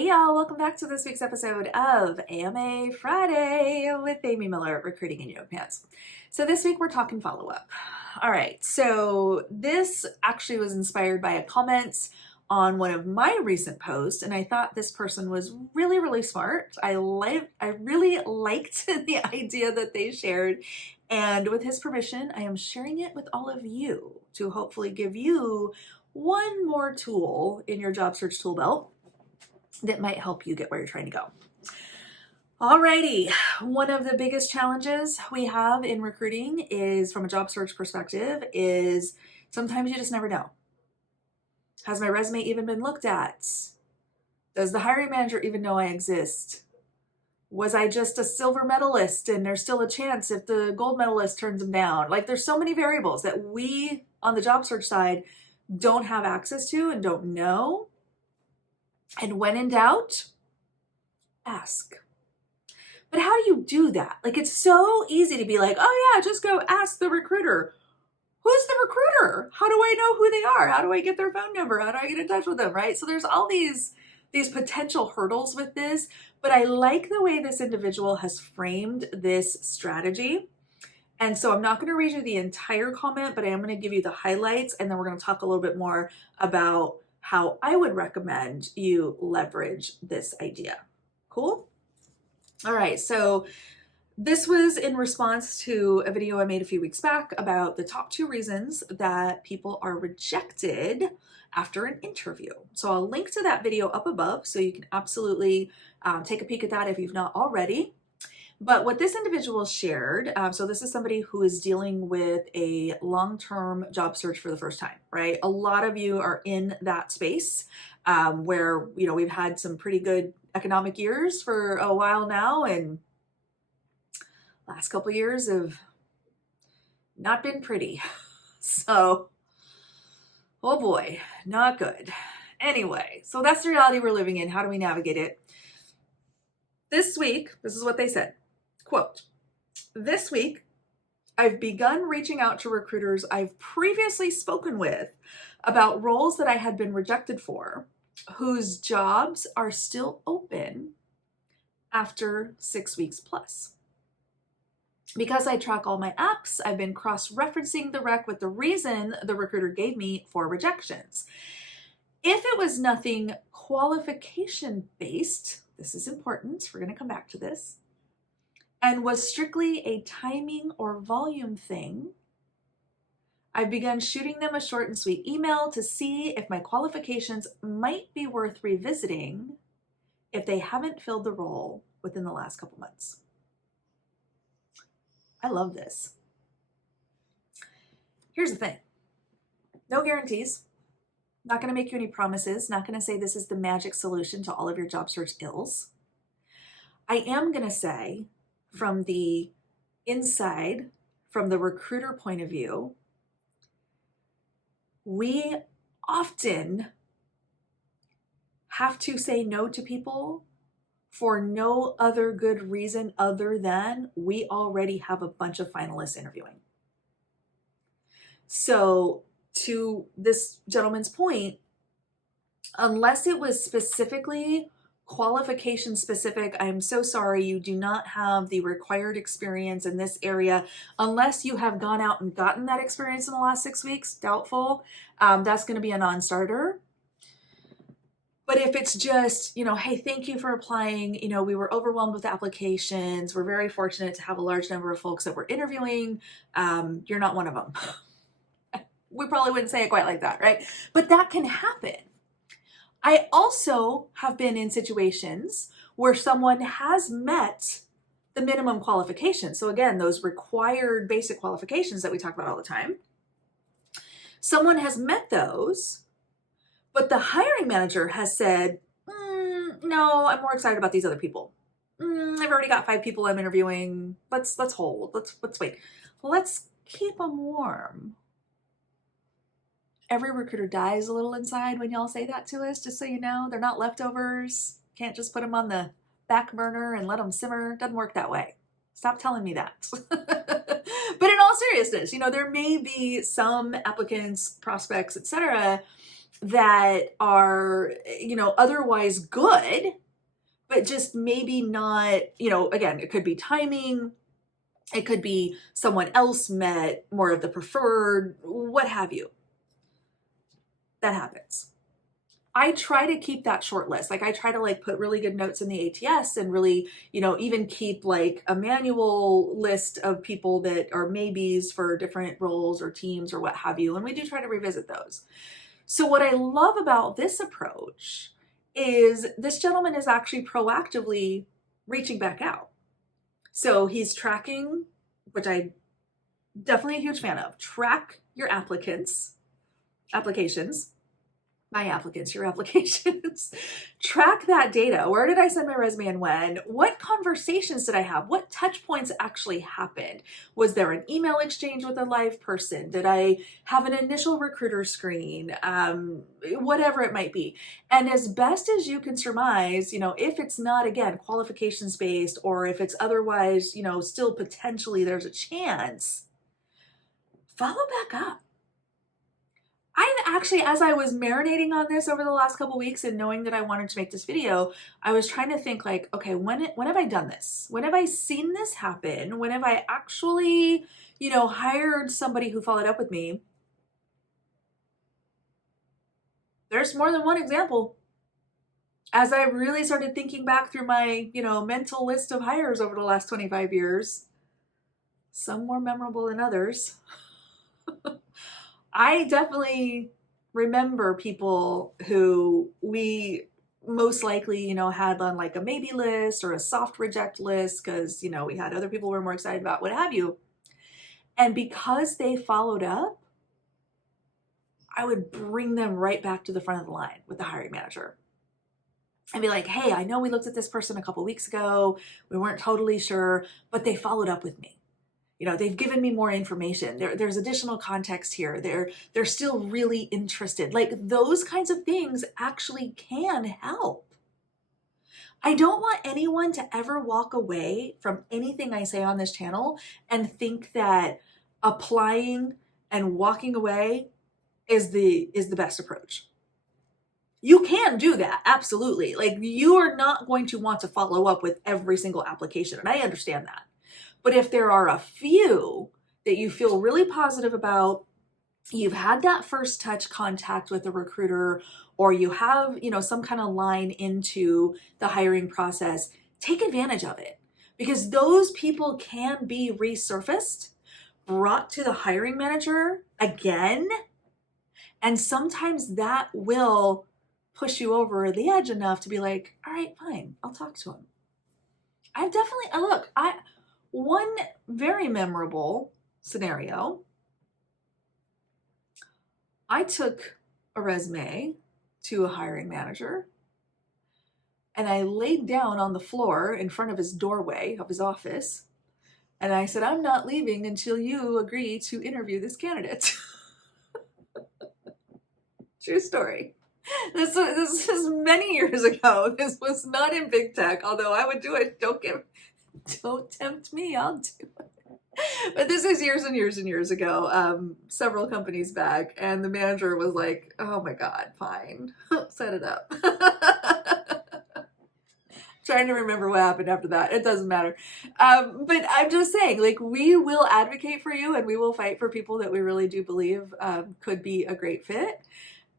Hey y'all, welcome back to this week's episode of AMA Friday with Amy Miller, Recruiting in Yoga Pants. So this week we're talking follow-up. All right, so this actually was inspired by a comment on one of my recent posts, and I thought this person was really, really smart. I really liked the idea that they shared, and with his permission, I am sharing it with all of you to hopefully give you one more tool in your job search tool belt that might help you get where you're trying to go. Alrighty, one of the biggest challenges we have in recruiting is, from a job search perspective, is sometimes you just never know. Has my resume even been looked at? Does the hiring manager even know I exist? Was I just a silver medalist and there's still a chance if the gold medalist turns them down? Like, there's so many variables that we on the job search side don't have access to and don't know. And when in doubt, ask. But how do you do that? Like, it's so easy to be like, oh yeah, just go ask the recruiter. Who's the recruiter? How do I know who they are? How do I get their phone number? How do I get in touch with them, right? So there's all these potential hurdles with this, but I like the way this individual has framed this strategy. And so I'm not going to read you the entire comment, but I am going to give you the highlights, and then we're going to talk a little bit more about how I would recommend you leverage this idea. Cool? All right, so this was in response to a video I made a few weeks back about the top 2 reasons that people are rejected after an interview. So I'll link to that video up above so you can absolutely take a peek at that if you've not already. But what this individual shared, so this is somebody who is dealing with a long-term job search for the first time, right? A lot of you are in that space where, we've had some pretty good economic years for a while now, and last couple of years have not been pretty. So, oh boy, not good. Anyway, so that's the reality we're living in. How do we navigate it? This week, this is what they said. Quote, "This week, I've begun reaching out to recruiters I've previously spoken with about roles that I had been rejected for, whose jobs are still open after 6 weeks plus. Because I track all my apps, I've been cross-referencing the rec with the reason the recruiter gave me for rejections. If it was nothing qualification-based," this is important, we're going to come back to this, "and was strictly a timing or volume thing, I've begun shooting them a short and sweet email to see if my qualifications might be worth revisiting if they haven't filled the role within the last couple months." I love this. Here's the thing. No guarantees. Not going to make you any promises. Not going to say this is the magic solution to all of your job search ills. I am going to say, from the inside, from the recruiter point of view, we often have to say no to people for no other good reason other than we already have a bunch of finalists interviewing. So to this gentleman's point, unless it was specifically qualification specific, I'm so sorry, you do not have the required experience in this area, unless you have gone out and gotten that experience in the last 6 weeks, doubtful. That's going to be a non-starter. But if it's just, hey, thank you for applying. We were overwhelmed with applications. We're very fortunate to have a large number of folks that we're interviewing. You're not one of them. We probably wouldn't say it quite like that, right? But that can happen. I also have been in situations where someone has met the minimum qualifications. So again, those required basic qualifications that we talk about all the time. Someone has met those, but the hiring manager has said, no, I'm more excited about these other people. I've already got 5 people I'm interviewing. Let's hold. Let's wait. Let's keep them warm. Every recruiter dies a little inside when y'all say that to us, just so you know. They're not leftovers. Can't just put them on the back burner and let them simmer. Doesn't work that way. Stop telling me that. But in all seriousness, there may be some applicants, prospects, etc., that are, otherwise good, but just maybe not, again, it could be timing, it could be someone else met more of the preferred, what have you. That happens. I try to keep that short list. Like I try to put really good notes in the ATS and really, even keep like a manual list of people that are maybes for different roles or teams or what have you. And we do try to revisit those. So what I love about this approach is this gentleman is actually proactively reaching back out. So he's tracking, which I definitely a huge fan of. Track your applications, my applicants, your applications. Track that data. Where did I send my resume and when? What conversations did I have? What touch points actually happened? Was there an email exchange with a live person? Did I have an initial recruiter screen? Whatever it might be. And as best as you can surmise, if it's not, again, qualifications based, or if it's otherwise, still potentially there's a chance, follow back up. I've actually, as I was marinating on this over the last couple weeks and knowing that I wanted to make this video, I was trying to think like, okay, when have I done this? When have I seen this happen? When have I actually, hired somebody who followed up with me? There's more than one example. As I really started thinking back through my, mental list of hires over the last 25 years, some more memorable than others. I definitely remember people who we most likely, had on like a maybe list or a soft reject list because, we had other people we were more excited about, what have you. And because they followed up, I would bring them right back to the front of the line with the hiring manager and be like, hey, I know we looked at this person a couple weeks ago. We weren't totally sure, but they followed up with me. They've given me more information. There's additional context here. They're still really interested. Like those kinds of things actually can help. I don't want anyone to ever walk away from anything I say on this channel and think that applying and walking away is the best approach. You can do that, absolutely. Like you are not going to want to follow up with every single application, and I understand that. But if there are a few that you feel really positive about, you've had that first touch contact with a recruiter, or you have, some kind of line into the hiring process, take advantage of it because those people can be resurfaced, brought to the hiring manager again. And sometimes that will push you over the edge enough to be like, all right, fine, I'll talk to him. I've definitely, one very memorable scenario, I took a resume to a hiring manager and I laid down on the floor in front of his doorway of his office and I said, I'm not leaving until you agree to interview this candidate. True story. This is many years ago. This was not in big tech, although I would do it. Don't tempt me, I'll do it. But this is years and years and years ago, several companies back, and the manager was like, oh my God, fine, set it up. Trying to remember what happened after that. It doesn't matter. But I'm just saying, like, we will advocate for you and we will fight for people that we really do believe could be a great fit.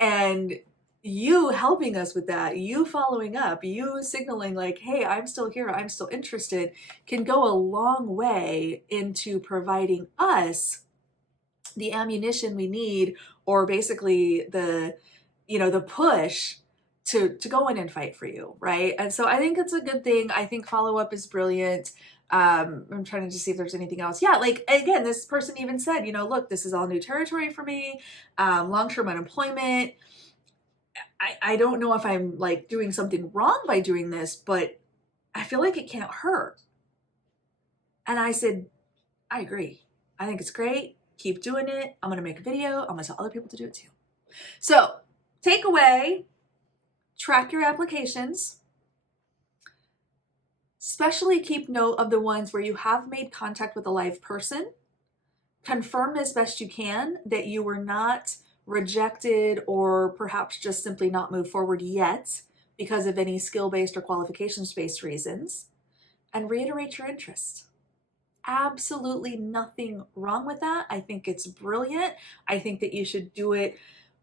And you helping us with that, you following up, you signaling like, hey, I'm still here, I'm still interested, can go a long way into providing us the ammunition we need, or basically the push to go in and fight for you, right? And so I think it's a good thing. I think follow-up is brilliant. I'm trying to just see if there's anything else. Yeah, like again, this person even said, look, this is all new territory for me, long-term unemployment. I don't know if I'm like doing something wrong by doing this, but I feel like it can't hurt. And I said, I agree. I think it's great. Keep doing it. I'm going to make a video. I'm going to tell other people to do it too. So takeaway, track your applications, especially keep note of the ones where you have made contact with a live person. Confirm as best you can that you were not rejected or perhaps just simply not move forward yet because of any skill-based or qualifications-based reasons, and reiterate your interest. Absolutely nothing wrong with that. I think it's brilliant. I think that you should do it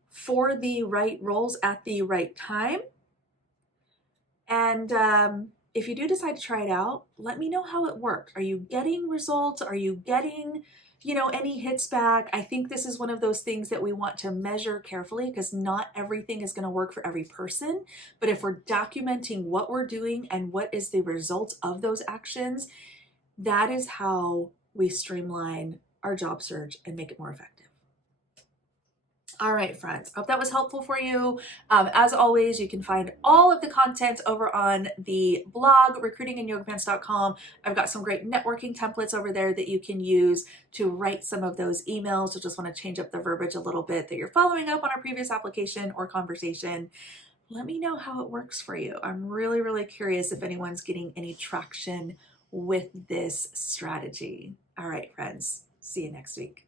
for the right roles at the right time. And if you do decide to try it out, let me know how it worked. Are you getting results? Are you getting, any hits back? I think this is one of those things that we want to measure carefully because not everything is going to work for every person. But if we're documenting what we're doing and what is the result of those actions, that is how we streamline our job search and make it more effective. All right, friends, I hope that was helpful for you. As always, you can find all of the content over on the blog, recruitinginyogapants.com. I've got some great networking templates over there that you can use to write some of those emails. You'll just want to change up the verbiage a little bit that you're following up on a previous application or conversation. Let me know how it works for you. I'm really, really curious if anyone's getting any traction with this strategy. All right, friends, see you next week.